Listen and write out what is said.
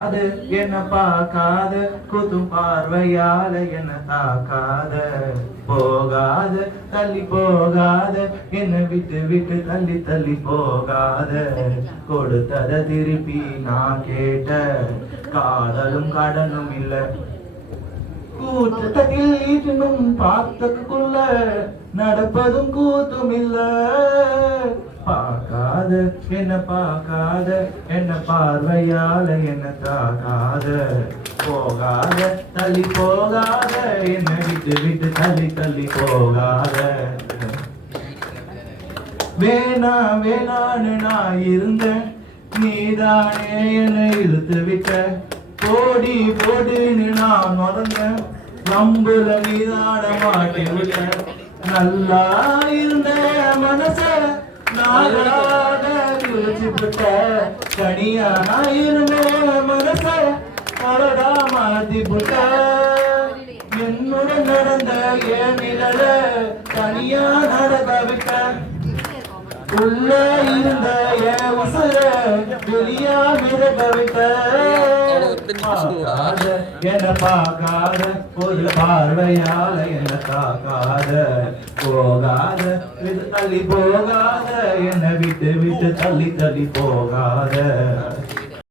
அது என்ன பார்க்காத குத்தும் பார்வையால என்ன தாக்காத போகாத தள்ளி போகாத என்ன விட்டு விட்டு தள்ளி தள்ளி போகாத கொடுத்தத திருப்பி நான் கேட்ட காதலும் கடனும் இல்ல கூட்டத்தில் இன்னும் பார்த்ததுக்குள்ள நடப்பதும் கூத்தும் இல்ல பார்க்காத என்ன பார்வையால என்ன தாக்காத போகாத தள்ளி போகாத என்ன விட்டு விட்டு தள்ளி தள்ளி போகாத வேணான்னு நான் இருந்தேன் நீதானே என்னை இழுத்து விட்ட போடி போடுன்னு நான் மறந்தேன் நம்புல நீதான மாட்டி விட்ட நல்லா இருந்த மனச நாளாக யோசிச்சுட்ட தனியா இருந்த மனச அழகா மாத்தி புட்ட என்னுடன் நடந்த என் நிழல தனியா நடக்க விட்ட உள்ள இருந்த என் உசுர வெளியா மிதக்க விட்ட என்ன பார்க்காத ஒரு பார்வையால என்ன தாக்காத போகாத விட்டு தள்ளி போகாத என்ன விட்டு விட்டு தள்ளி தள்ளி போகாத